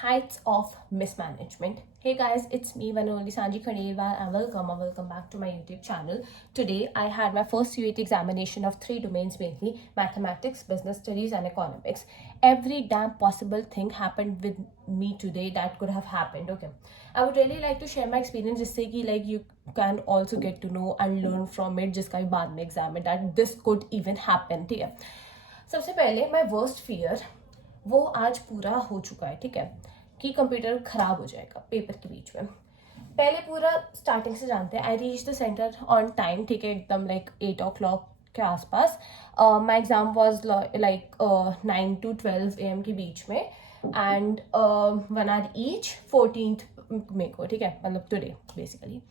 Heights of Mismanagement. Hey guys, it's me Vanoli Sanji Khandelwal and welcome back to my YouTube channel. Today I had my first UAT examination of 3 domains mainly: mathematics, business studies and economics. Every damn possible thing happened with me today that could have happened. Okay, I would really like to share my experience जिससे कि like you can also get to know and learn from it जिसका भी बाद में exam है that this could even happen. ठीक है, सबसे पहले my worst fear वो आज पूरा हो चुका है. ठीक है, कि कंप्यूटर खराब हो जाएगा पेपर के बीच में. पहले पूरा स्टार्टिंग से जानते हैं. I reach the centre on time. ठीक है, एकदम लाइक 8 o'clock के आसपास. My exam was like 9 to 12 AM के बीच में and 1 hour each 14th May को. ठीक है, मतलब today basically.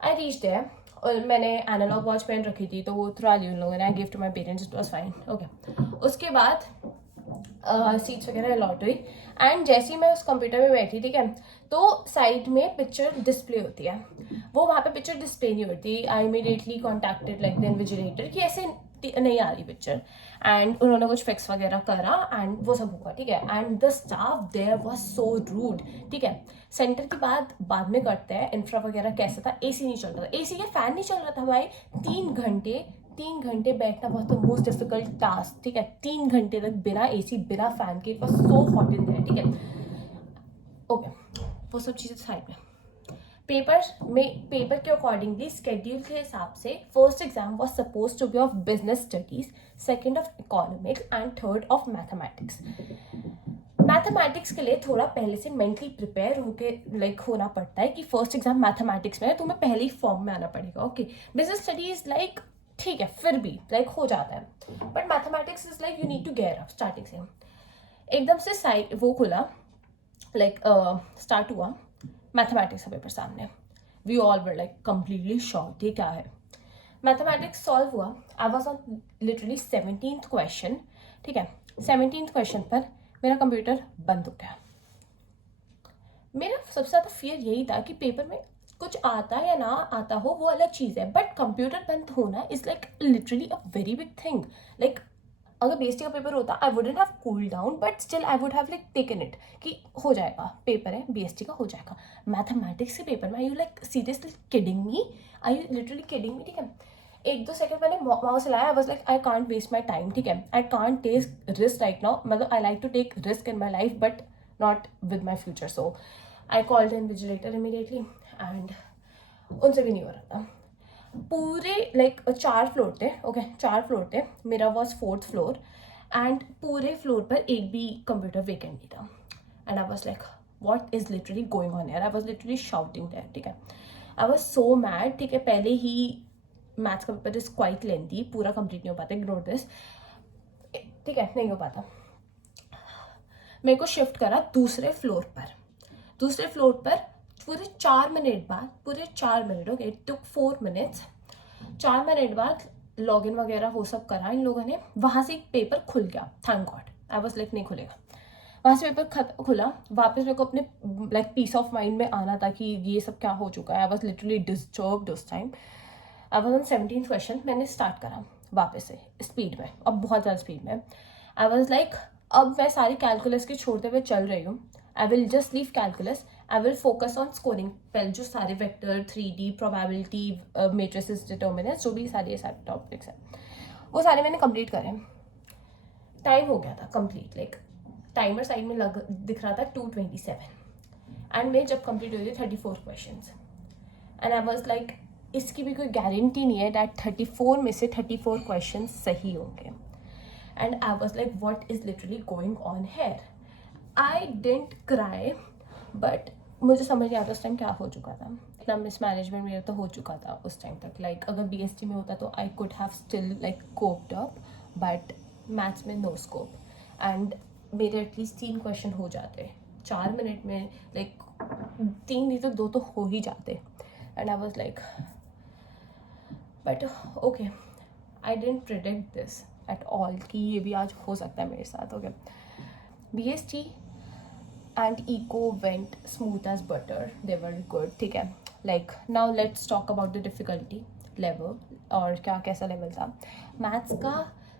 I reach there और मैंने एनालॉग वॉच पहन रखी थी तो वो उतरा ली उन लोगों ने. I give to my parents, it was fine. Okay, उसके बाद सीट्स वगैरह अलॉट हुई एंड जैसे ही मैं उस कंप्यूटर में बैठी, ठीक है, तो साइड में पिक्चर डिस्प्ले होती है. वो वहाँ पे पिक्चर डिस्प्ले नहीं होती. I immediately contacted like the invigilator कि ऐसे नहीं आ रही पिक्चर एंड उन्होंने कुछ फिक्स वगैरह करा एंड वो सब हुआ. ठीक है, and the staff there was so rude. ठीक है, सेंटर की बात बाद में करते हैं. इंफ्रा वगैरह कैसा था? एसी नहीं चल रहा था. एसी के फैन नहीं चल रहा था भाई. 3 घंटे बैठना बहुत द मोस्ट डिफिकल्ट टास्क. ठीक है, 3 घंटे तक बिना एसी बिना फैन के. It was so hot in their. ठीक है, ओके, वो सब चीज़ें साइड में. पेपर के अकॉर्डिंगली स्केड्यूल के हिसाब से first exam was suppose to be of business studies, second of economics and third of mathematics. Mathematics के लिए थोड़ा पहले से मेंटली प्रिपेयर होके लाइक होना पड़ता है कि फर्स्ट एग्जाम मैथमेटिक्स में है, तुम्हें पहले ही फॉर्म में आना पड़ेगा. ओके, बिजनेस स्टडीज लाइक ठीक है फिर भी लाइक हो जाता है, but mathematics is like you need to gear up starting से. एकदम से साइड वो खुला लाइक स्टार्ट हुआ मैथमेटिक्स का पेपर सामने. We all were like completely shocked, ये क्या है. मैथमेटिक्स सॉल्व हुआ. I was on literally 17th question. ठीक है, 17th क्वेश्चन पर मेरा कंप्यूटर बंद हो गया. मेरा सबसे ज़्यादा फियर यही था कि पेपर में कुछ आता या ना आता हो वो अलग चीज़ है, बट कंप्यूटर बंद होना is like literally a very big thing. Like अगर बीएसटी का पेपर होता I wouldn't have cool down, but still I would have like taken it कि हो जाएगा, पेपर है बीएसटी का, हो जाएगा. मैथमेटिक्स के पेपर में I you like seriously kidding me? I you literally kidding me? ठीक है, 1-2 सेकंड मैंने माउस हिलाया. I was like I can't waste my time. ठीक है, I can't take risk right now. मतलब I like to take risk in my life but not with my future. So I called invigilator immediately and उनसे भी नहीं हो रहा था. पूरे लाइक 4 फ्लोर थे. ओके, 4 फ्लोर थे. मेरा वॉज 4th फ्लोर एंड पूरे फ्लोर पर एक भी कंप्यूटर वेकेंट नहीं था. And I was like what is literally going on यार. I was literally shouting that. ठीक है, आई वॉज सो मैड. ठीक है, पहले ही मैथ्स का पेपर इज क्वाइट लेंथी, पूरा कंप्लीट नहीं हो पाता. Ignore this. ठीक है, नहीं हो पाता. मेरे को शिफ्ट करा दूसरे फ्लोर पर. दूसरे फ्लोर पर पूरे 4 मिनट बाद, पूरे 4 minute, okay, it took 4 minutes. 4 minute बाद लॉगिन वगैरह वो सब करा इन लोगों ने. वहाँ से एक पेपर खुल गया, thank God. I was like नहीं खुलेगा. वहाँ से पेपर खुला. वापस मेरे को अपने लाइक पीस ऑफ माइंड में आना था कि ये सब क्या हो चुका है. आई वाज लिटरली डिस्टर्ब्ड उस time. I was on 17th question. मैंने स्टार्ट करा वापस से स्पीड में, अब बहुत ज़्यादा स्पीड में. आई वाज लाइक अब मैं सारी कैलकुलस के छोड़ते हुए चल रही हूँ. I will just leave calculus. I will focus on scoring. पहले जो सारे vector, 3D, probability, matrices, determinants, जो भी सारे टॉपिक्स हैं वो सारे मैंने कंप्लीट करे. टाइम हो गया था कंप्लीट. लाइक टाइमर साइड में दिख रहा था 2:27 एंड मैं जब कंप्लीट हुई थी 34 question. And I was like इसकी भी कोई गारंटी नहीं है डैट 34 में से 34 क्वेश्चन सही होंगे. And I was like what is literally going on here. I didn't cry but मुझे समझ नहीं आता उस टाइम क्या हो चुका था. इतना मिसमैनेजमेंट मेरा तो हो चुका था उस टाइम तक. लाइक अगर बीएसटी में होता तो I could have still like coped up, but maths में नो स्कोप. एंड मेरे एटलीस्ट 3 क्वेश्चन हो जाते 4 मिनट में. लाइक 3 नहीं तो 2 तो हो ही जाते. And I was like but okay, I didn't predict this at all कि ये भी आज हो सकता है मेरे साथ. Okay, BST and eco went smooth as butter. They were good. ठीक है, like now let's talk about the difficulty level और क्या कैसा लेवल था. मैथ्स का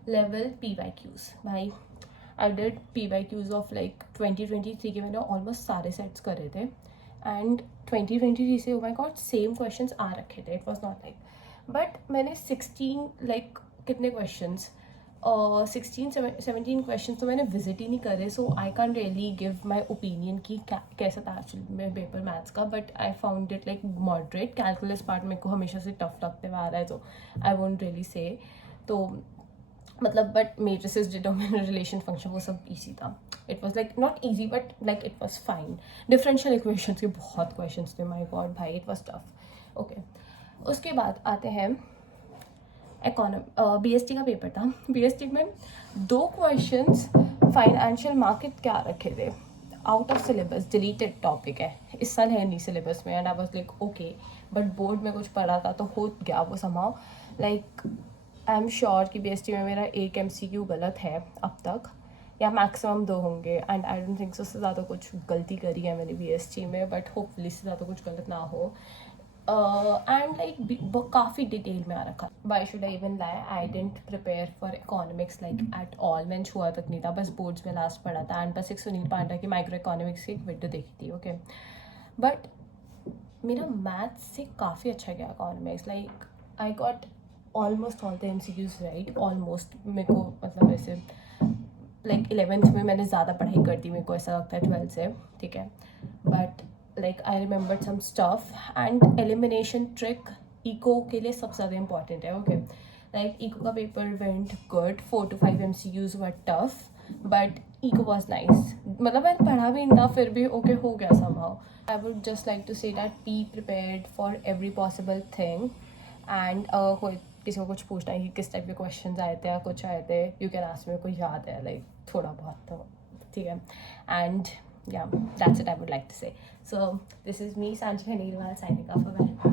लेवल PYQs भाई I did PYQs of like 2023 के मैंने ऑलमोस्ट सारे सेट्स करे थे एंड 2023 से ओ माई गॉड सेम क्वेश्चंस आ रखे थे. It was not like but मैंने 16 लाइक कितने क्वेश्चंस 16-17 क्वेश्चन तो मैंने विजिट ही नहीं करे. So I can really give my opinion कि कैसा था एक्चुअली में पेपर मैथ्स का. But I found it like moderate. Calculus part मेरे को हमेशा से टफ लगते हुआ आ रहा है, तो आई वोंट रियली से. तो मतलब but matrices determinant relation function वो सब ईजी था. It was like not easy but like it was fine. Differential equations के बहुत क्वेश्चन थे. माई गॉड भाई, इट वॉज टफ. ओके, उसके बाद आते हैं BST का पेपर था. BST में 2 क्वेश्चंस फाइनेंशियल मार्केट क्या रखे थे, out of syllabus, deleted topic है, इस साल है नहीं सिलेबस में. And I was like okay, but board में कुछ पढ़ा था तो हो गया वो समाव. लाइक आई एम श्योर कि BST में मेरा एक MCQ गलत है अब तक, या मैक्सिमम 2 होंगे. And I don't think so उससे ज़्यादा कुछ गलती करी है मैंने BST में, बट होपफुली इससे ज़्यादा कुछ गलत ना हो. एंड लाइक काफ़ी डिटेल में आ रखा. Why should I even lie, I didn't prepare for economics like at all. मैंने छुआ तक नहीं था, बस बोर्ड्स में लास्ट पढ़ा था. एंड बस एक सुनील पांडा की माइक्रो इकोनॉमिक्स की एक वीडियो देखी थी. ओके, बट मेरा मैथ्स से काफ़ी अच्छा गया economics. Like I got almost all the MCQs right. Almost मेरे को मतलब ऐसे लाइक 11th में मैंने ज़्यादा पढ़ाई कर दी, मेरे को ऐसा लगता है 12th से, ठीक है. But like I remembered some stuff. And elimination trick eco के लिए सबसे ज़्यादा इंपॉर्टेंट है. ओके, लाइक इको का paper went good. 4 to 5 MCQs were tough, but eco was nice. मतलब मैंने पढ़ा भी नहीं था, फिर भी ओके हो गया somehow. I would just like to say that be prepared for every possible thing. And किसी को कुछ पूछना है कि किस टाइप के क्वेश्चंस आए थे या कुछ आए थे, यू कैन आस्क मी. कोई याद है लाइक थोड़ा बहुत तो, ठीक है. And yeah, that's it I would like to say. So this is me, Sanjana Nirwal, signing off. Bye.